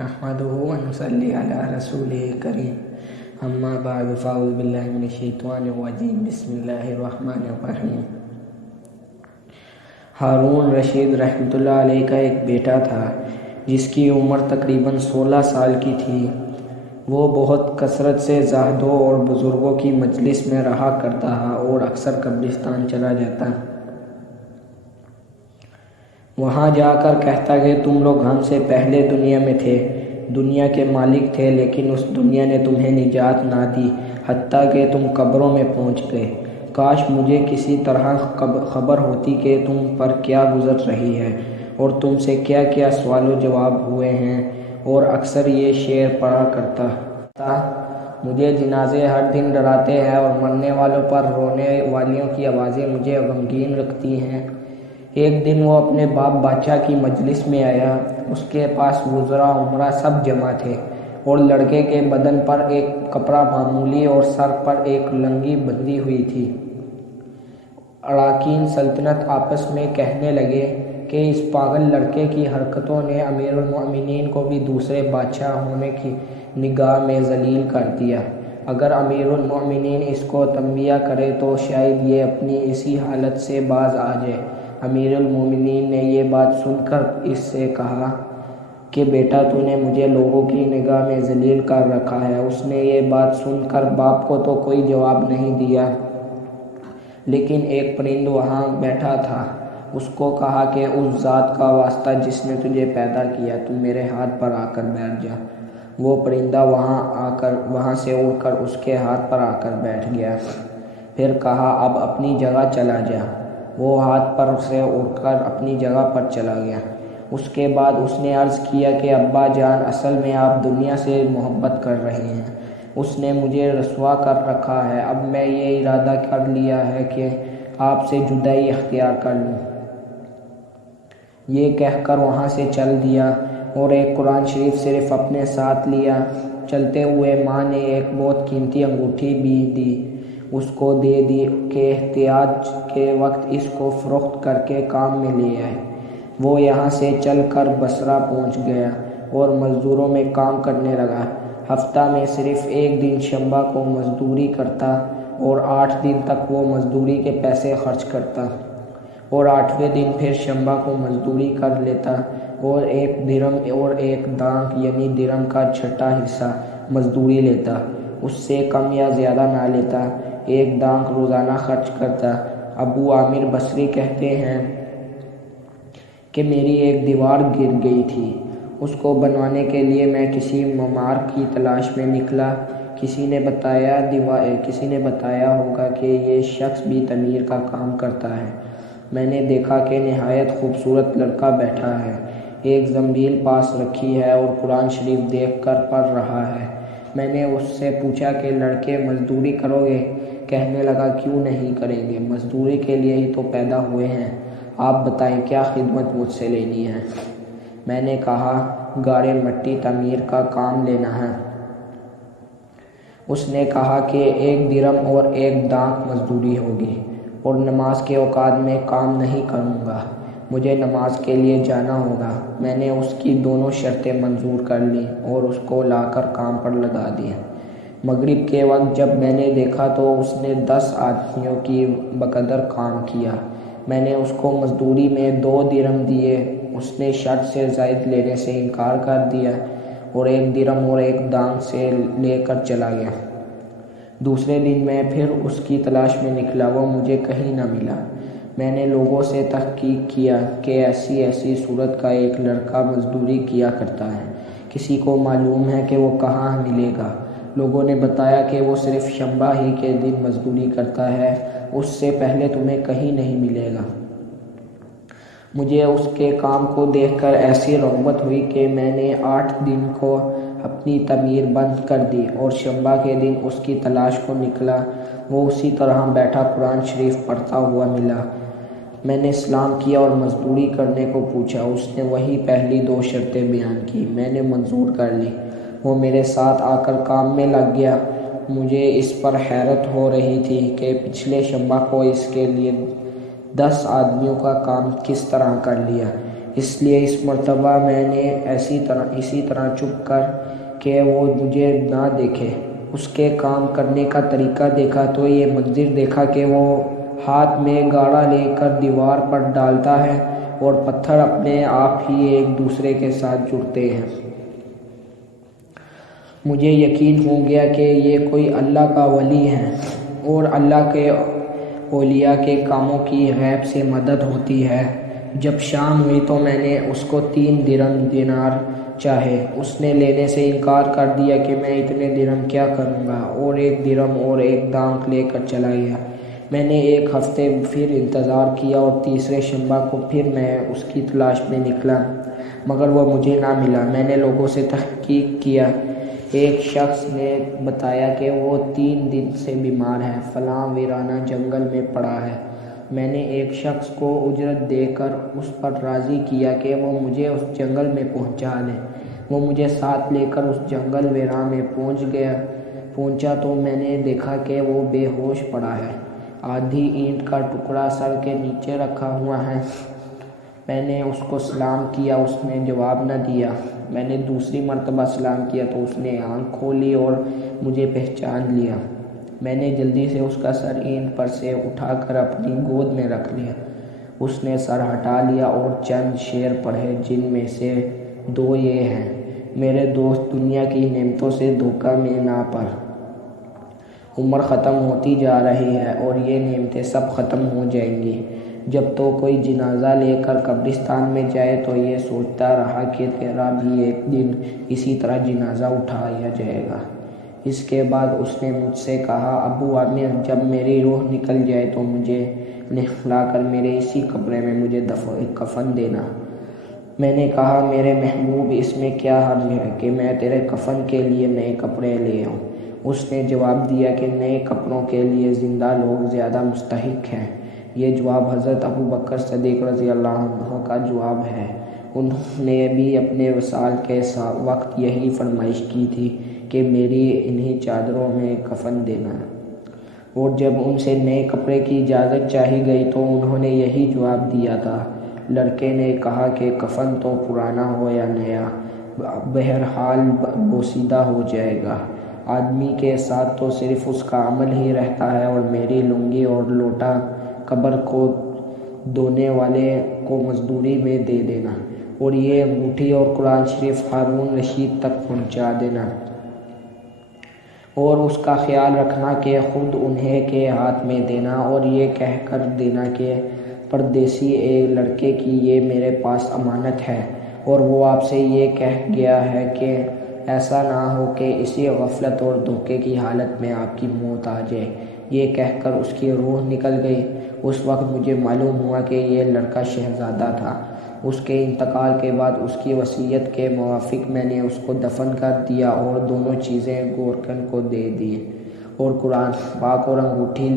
نحمده ونصلي على رسوله الكريم اما بعد فاعوذ باللہ من الشیطان الرجیم بسم اللہ الرحمن الرحیم۔ ہارون رشید رحمۃ اللہ علیہ کا ایک بیٹا تھا جس کی عمر تقریباً 16 سال کی تھی۔ وہ بہت کثرت سے زاہدوں اور بزرگوں کی مجلس میں رہا کرتا اور اکثر قبرستان چلا جاتا۔ وہاں جا کر کہتا کہ تم لوگ ہم سے پہلے دنیا میں تھے، دنیا کے مالک تھے، لیکن اس دنیا نے تمہیں نجات نہ دی حتیٰ کہ تم قبروں میں پہنچ گئے۔ کاش مجھے کسی طرح خبر ہوتی کہ تم پر کیا گزر رہی ہے اور تم سے کیا کیا سوال و جواب ہوئے ہیں۔ اور اکثر یہ شعر پڑھا کرتا تھا: مجھے جنازے ہر دن ڈراتے ہیں اور مرنے والوں پر رونے والیوں کی آوازیں مجھے غمگین رکھتی ہیں۔ ایک دن وہ اپنے باپ بادشاہ کی مجلس میں آیا۔ اس کے پاس وزراء عمرا سب جمع تھے اور لڑکے کے بدن پر ایک کپڑا معمولی اور سر پر ایک لنگی بندھی ہوئی تھی۔ اراکین سلطنت آپس میں کہنے لگے کہ اس پاگل لڑکے کی حرکتوں نے امیر المؤمنین کو بھی دوسرے بادشاہ ہونے کی نگاہ میں ذلیل کر دیا۔ اگر امیر المؤمنین اس کو تنبیہ کرے تو شاید یہ اپنی اسی حالت سے باز آ جائے۔ امیر المومنین نے یہ بات سن کر اس سے کہا کہ بیٹا تو نے مجھے لوگوں کی نگاہ میں ذلیل کر رکھا ہے۔ اس نے یہ بات سن کر باپ کو تو کوئی جواب نہیں دیا، لیکن ایک پرند وہاں بیٹھا تھا۔ اس کو کہا کہ اس ذات کا واسطہ جس نے تجھے پیدا کیا، تم میرے ہاتھ پر آ کر بیٹھ جا۔ وہ پرندہ وہاں سے اڑ کر اس کے ہاتھ پر آ کر بیٹھ گیا۔ پھر کہا اب اپنی جگہ چلا جا۔ وہ ہاتھ پر سے اڑ کر اپنی جگہ پر چلا گیا۔ اس کے بعد اس نے عرض کیا کہ ابا جان، اصل میں آپ دنیا سے محبت کر رہے ہیں، اس نے مجھے رسوا کر رکھا ہے۔ اب میں یہ ارادہ کر لیا ہے کہ آپ سے جدائی اختیار کر لوں۔ یہ کہہ کر وہاں سے چل دیا اور ایک قرآن شریف صرف اپنے ساتھ لیا۔ چلتے ہوئے ماں نے ایک بہت قیمتی انگوٹھی بھی دی، اس کو دے دی کہ احتیاج کے وقت اس کو فروخت کر کے کام میں لے آئے۔ وہ یہاں سے چل کر بصرہ پہنچ گیا اور مزدوروں میں کام کرنے لگا۔ ہفتہ میں صرف ایک دن شنبہ کو مزدوری کرتا اور 8 دن تک وہ مزدوری کے پیسے خرچ کرتا، اور 8ویں دن پھر شنبہ کو مزدوری کر لیتا اور 1 درہم اور 1 دانک یعنی درہم کا چھٹا حصہ مزدوری لیتا۔ اس سے کم یا زیادہ نہ لیتا۔ 1 دانک روزانہ خرچ کرتا۔ ابو عامر بصری کہتے ہیں کہ میری ایک دیوار گر گئی تھی، اس کو بنوانے کے لیے میں کسی معمار کی تلاش میں نکلا۔ کسی نے بتایا ہوگا کہ یہ شخص بھی تعمیر کا کام کرتا ہے۔ میں نے دیکھا کہ نہایت خوبصورت لڑکا بیٹھا ہے، ایک زنبیل پاس رکھی ہے اور قرآن شریف دیکھ کر پڑھ رہا ہے۔ میں نے اس سے پوچھا کہ لڑکے مزدوری کرو گے؟ کہنے لگا کیوں نہیں کریں گے، مزدوری کے لیے ہی تو پیدا ہوئے ہیں۔ آپ بتائیں کیا خدمت مجھ سے لینی ہے؟ میں نے کہا گارے مٹی تعمیر کا کام لینا ہے۔ اس نے کہا کہ 1 درہم اور 1 دانک مزدوری ہوگی، اور نماز کے اوقات میں کام نہیں کروں گا، مجھے نماز کے لیے جانا ہوگا۔ میں نے اس کی دونوں شرطیں منظور کر لیں اور اس کو لا کر کام پر لگا دیا۔ مغرب کے وقت جب میں نے دیکھا تو اس نے 10 آدمیوں کی بقدر کام کیا۔ میں نے اس کو مزدوری میں 2 درہم دیے۔ اس نے شرط سے زائد لینے سے انکار کر دیا اور 1 درہم اور 1 دانک سے لے کر چلا گیا۔ دوسرے دن میں پھر اس کی تلاش میں نکلا، وہ مجھے کہیں نہ ملا۔ میں نے لوگوں سے تحقیق کیا کہ ایسی صورت کا ایک لڑکا مزدوری کیا کرتا ہے، کسی کو معلوم ہے کہ وہ کہاں ملے گا؟ لوگوں نے بتایا کہ وہ صرف شنبہ ہی کے دن مزدوری کرتا ہے، اس سے پہلے تمہیں کہیں نہیں ملے گا۔ مجھے اس کے کام کو دیکھ کر ایسی رغبت ہوئی کہ میں نے 8 دن کو اپنی تعمیر بند کر دی اور شنبہ کے دن اس کی تلاش کو نکلا۔ وہ اسی طرح بیٹھا قرآن شریف پڑھتا ہوا ملا۔ میں نے سلام کیا اور مزدوری کرنے کو پوچھا۔ اس نے وہی پہلی 2 شرطیں بیان کی، میں نے منظور کر لی۔ وہ میرے ساتھ آ کر کام میں لگ گیا۔ مجھے اس پر حیرت ہو رہی تھی کہ پچھلے شنبہ کو اس کے لیے 10 آدمیوں کا کام کس طرح کر لیا۔ اس لیے اس مرتبہ میں نے اسی طرح چھپ کر کہ وہ مجھے نہ دیکھے اس کے کام کرنے کا طریقہ دیکھا تو یہ منظر دیکھا کہ وہ ہاتھ میں گاڑا لے کر دیوار پر ڈالتا ہے اور پتھر اپنے آپ ہی ایک دوسرے کے ساتھ جڑتے ہیں۔ مجھے یقین ہو گیا کہ یہ کوئی اللہ کا ولی ہے اور اللہ کے اولیاء کے کاموں کی غیب سے مدد ہوتی ہے۔ جب شام ہوئی تو میں نے اس کو 3 درہم دینار چاہے، اس نے لینے سے انکار کر دیا کہ میں اتنے درہم کیا کروں گا، اور 1 درہم اور 1 دانک لے کر چلا گیا۔ میں نے 1 ہفتے پھر انتظار کیا اور تیسرے شنبہ کو پھر میں اس کی تلاش میں نکلا، مگر وہ مجھے نہ ملا۔ میں نے لوگوں سے تحقیق کیا، ایک شخص نے بتایا کہ وہ 3 دن سے بیمار ہے، فلاں ویرانہ جنگل میں پڑا ہے۔ میں نے ایک شخص کو اجرت دے کر اس پر راضی کیا کہ وہ مجھے اس جنگل میں پہنچا دے۔ وہ مجھے ساتھ لے کر اس جنگل ویراں میں پہنچا تو میں نے دیکھا کہ وہ بے ہوش پڑا ہے، آدھی اینٹ کا ٹکڑا سر کے نیچے رکھا ہوا ہے۔ میں نے اس کو سلام کیا، اس نے جواب نہ دیا۔ میں نے دوسری مرتبہ سلام کیا تو اس نے آنکھ کھولی اور مجھے پہچان لیا۔ میں نے جلدی سے اس کا سر اینٹ پر سے اٹھا کر اپنی گود میں رکھ لیا۔ اس نے سر ہٹا لیا اور چند شعر پڑھے، جن میں سے 2 یہ ہیں: میرے دوست، دنیا کی نعمتوں سے دھوکہ میں نہ پڑ، عمر ختم ہوتی جا رہی ہے اور یہ نعمتیں سب ختم ہو جائیں گی۔ جب تو کوئی جنازہ لے کر قبرستان میں جائے تو یہ سوچتا رہا کہ تیرا بھی ایک دن اسی طرح جنازہ اٹھایا جائے گا۔ اس کے بعد اس نے مجھ سے کہا، ابو عامر، جب میری روح نکل جائے تو مجھے نہلا کر میرے اسی کپڑے میں مجھے کفن دینا۔ میں نے کہا، میرے محبوب، اس میں کیا حرج ہے کہ میں تیرے کفن کے لیے نئے کپڑے لے آؤں؟ اس نے جواب دیا کہ نئے کپڑوں کے لیے زندہ لوگ زیادہ مستحق ہیں۔ یہ جواب حضرت ابوبکر صدیق رضی اللہ عنہ کا جواب ہے۔ انہوں نے بھی اپنے وصال کے وقت یہی فرمائش کی تھی کہ میری انہی چادروں میں کفن دینا، اور جب ان سے نئے کپڑے کی اجازت چاہی گئی تو انہوں نے یہی جواب دیا تھا۔ لڑکے نے کہا کہ کفن تو پرانا ہو یا نیا، بہرحال بوسیدہ ہو جائے گا۔ آدمی کے ساتھ تو صرف اس کا عمل ہی رہتا ہے، اور میری لنگی اور لوٹا قبر کو دھونے والے کو مزدوری میں دے دینا، اور یہ انگوٹھی اور قرآن شریف ہارون رشید تک پہنچا دینا، اور اس کا خیال رکھنا کہ خود انہیں کے ہاتھ میں دینا، اور یہ کہہ کر دینا کہ پردیسی ایک لڑکے کی یہ میرے پاس امانت ہے، اور وہ آپ سے یہ کہہ گیا ہے کہ ایسا نہ ہو کہ اسی غفلت اور دھوکے کی حالت میں آپ کی موت آ جائے۔ یہ کہہ کر اس کی روح نکل گئی۔ اس وقت مجھے معلوم ہوا کہ یہ لڑکا شہزادہ تھا۔ اس کے انتقال کے بعد اس کی وصیت کے موافق میں نے اس کو دفن کر دیا اور دونوں چیزیں گورکن کو دے دی، اور قرآن پاک اور انگوٹھی